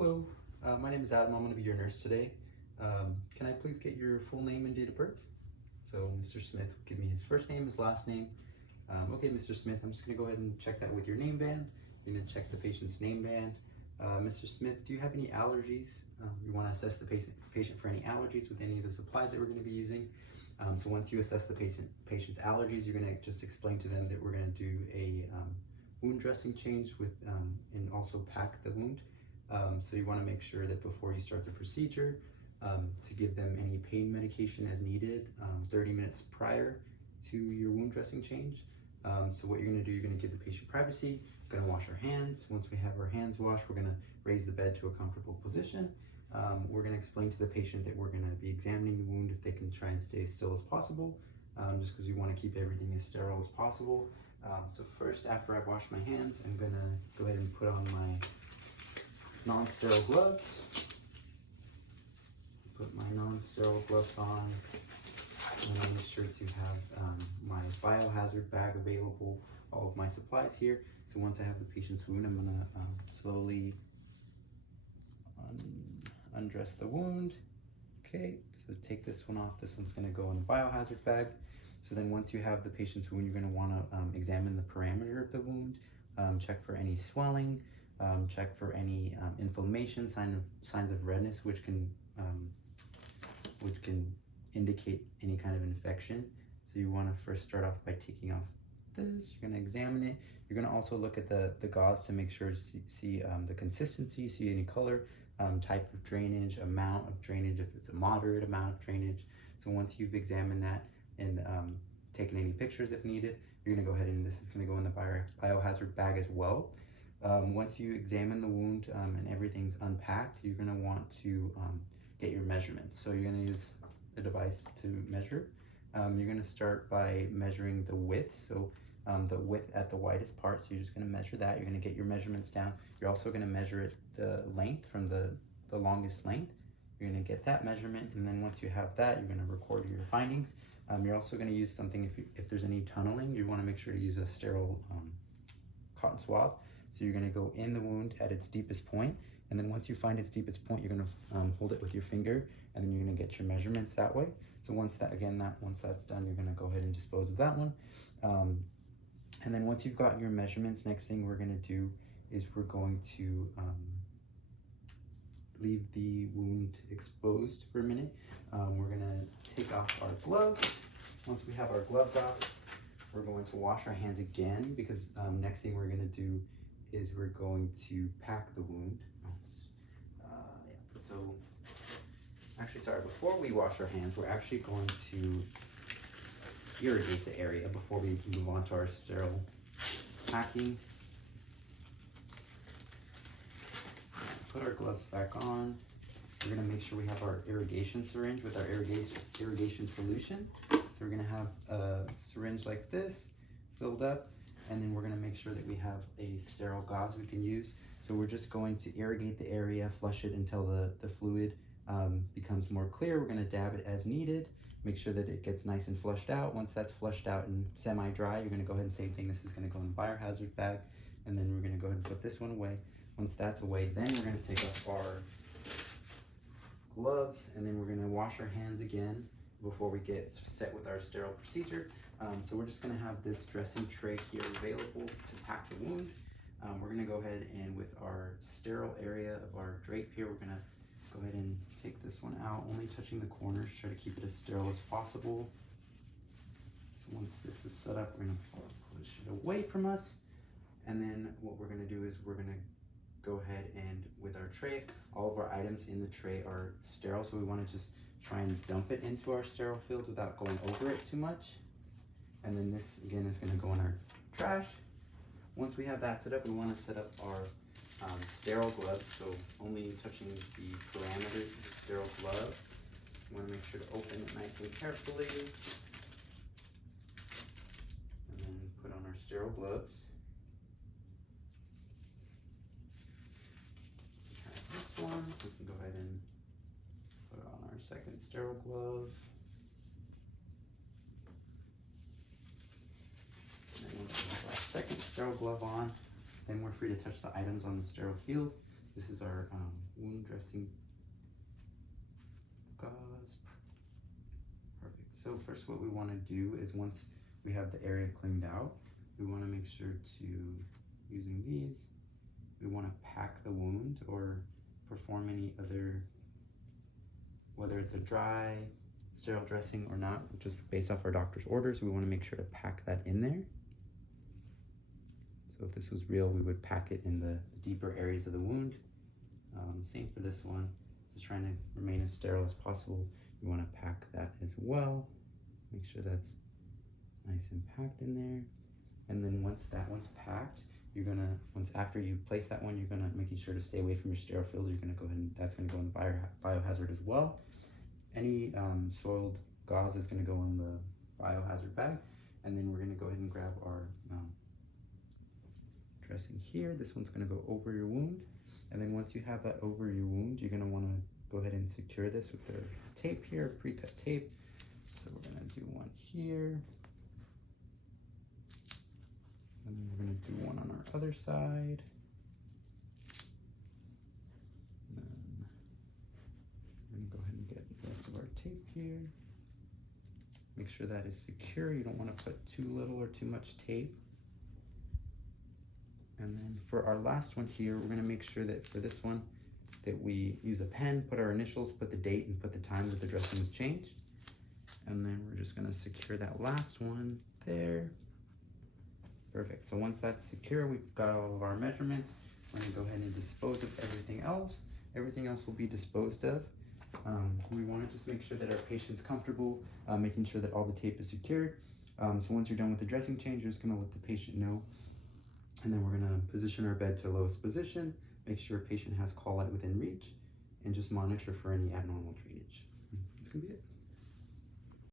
Hello, my name is Adam. I'm going to be your nurse today. Can I please get your full name and date of birth? So Mr. Smith will give me his first name, his last name. Okay, Mr. Smith, I'm just going to go ahead and check that with your name band. You're going to check the patient's name band. Mr. Smith, do you have any allergies? You want to assess the patient for any allergies with any of the supplies that we're going to be using. So once you assess the patient's allergies, you're going to just explain to them that we're going to do a wound dressing change with and also pack the wound. So you want to make sure that before you start the procedure, to give them any pain medication as needed 30 minutes prior to your wound dressing change. So what you're going to do, you're going to give the patient privacy. We're going to wash our hands. Once we have our hands washed, we're going to raise the bed to a comfortable position. We're going to explain to the patient that we're going to be examining the wound if they can try and stay as still as possible, just because we want to keep everything as sterile as possible. So first, after I wash my hands, I'm going to go ahead and put on my non-sterile gloves. Put my non-sterile gloves on, and I'll make sure to have my biohazard bag available, all of my supplies here. So once I have the patient's wound, I'm gonna slowly undress the wound. Okay, so take this one off. This one's gonna go in the biohazard bag. So then once you have the patient's wound, you're gonna wanna examine the parameter of the wound, check for any swelling, check for any inflammation, signs of redness, which can indicate any kind of infection. So you want to first start off by taking off this. You're going to examine it. You're going to also look at the gauze to make sure to see the consistency, see any color, type of drainage, amount of drainage, if it's a moderate amount of drainage. So once you've examined that and taken any pictures if needed, you're going to go ahead and this is going to go in the biohazard bag as well. Once you examine the wound and everything's unpacked, you're going to want to get your measurements. So you're going to use a device to measure. You're going to start by measuring the width. So the width at the widest part. So you're just going to measure that. You're going to get your measurements down. You're also going to measure it the length from the longest length. You're going to get that measurement, and then once you have that, you're going to record your findings. You're also going to use something if there's any tunneling. You want to make sure to use a sterile cotton swab. So you're going to go in the wound at its deepest point, and then once you find its deepest point, you're going to hold it with your finger, and then you're going to get your measurements that way. So once that's done, you're going to go ahead and dispose of that one. And then once you've gotten your measurements, next thing we're going to do is we're going to leave the wound exposed for a minute. We're going to take off our gloves. Once we have our gloves off, we're going to wash our hands again, because next thing we're going to do is we're going to pack the wound. So actually, sorry, before we wash our hands, we're actually going to irrigate the area before we move on to our sterile packing. So put our gloves back on. We're going to make sure we have our irrigation syringe with our irrigation solution. So we're going to have a syringe like this filled up, and then we're going to make sure that we have a sterile gauze we can use. So we're just going to irrigate the area, flush it until the fluid becomes more clear. We're going to dab it as needed, make sure that it gets nice and flushed out. Once that's flushed out and semi-dry, you're going to go ahead and same thing. This is going to go in the biohazard bag, and then we're going to go ahead and put this one away. Once that's away, then we're going to take off our gloves, and then we're going to wash our hands again before we get set with our sterile procedure. So we're just going to have this dressing tray here available to pack the wound. We're going to go ahead and with our sterile area of our drape here, we're going to go ahead and take this one out, only touching the corners, try to keep it as sterile as possible. So once this is set up, we're going to push it away from us. And then what we're going to do is we're going to go ahead and with our tray, all of our items in the tray are sterile. So we want to just try and dump it into our sterile field without going over it too much. And then this again is going to go in our trash. Once we have that set up, we want to set up our sterile gloves, so only touching the parameters of the sterile glove. You want to make sure to open it nice and carefully, and then put on our sterile gloves. Try this one. We can go ahead and put on our second sterile glove. And then once we have our second sterile glove on, then we're free to touch the items on the sterile field. This is our wound dressing gauze. Perfect. So first what we want to do is once we have the area cleaned out, we want to make sure to, using these, we want to pack the wound or perform any other, whether it's a dry, sterile dressing or not, just based off our doctor's orders, we want to make sure to pack that in there. So if this was real, we would pack it in the deeper areas of the wound. Same for this one, just trying to remain as sterile as possible. You want to pack that as well. Make sure that's nice and packed in there. And then once that one's packed, you're gonna, after you place that one, you're gonna making sure to stay away from your sterile field. You're gonna go ahead and that's gonna go in the biohazard as well. Any soiled gauze is gonna go in the biohazard bag. And then we're gonna go ahead and grab our dressing here. This one's gonna go over your wound. And then once you have that over your wound, you're gonna wanna go ahead and secure this with the tape here, pre-cut tape. So we're gonna do one here. And then we're gonna do one on our other side. And then we're gonna go ahead and get the rest of our tape here. Make sure that is secure. You don't wanna put too little or too much tape. And then for our last one here, we're gonna make sure that for this one, that we use a pen, put our initials, put the date, and put the time that the dressing was changed. And then we're just gonna secure that last one there. Perfect, so once that's secure, we've got all of our measurements. We're gonna go ahead and dispose of everything else. Everything else will be disposed of. We wanna just make sure that our patient's comfortable, making sure that all the tape is secured. So once you're done with the dressing change, you're just gonna let the patient know. And then we're gonna position our bed to lowest position, make sure a patient has call light within reach, and just monitor for any abnormal drainage.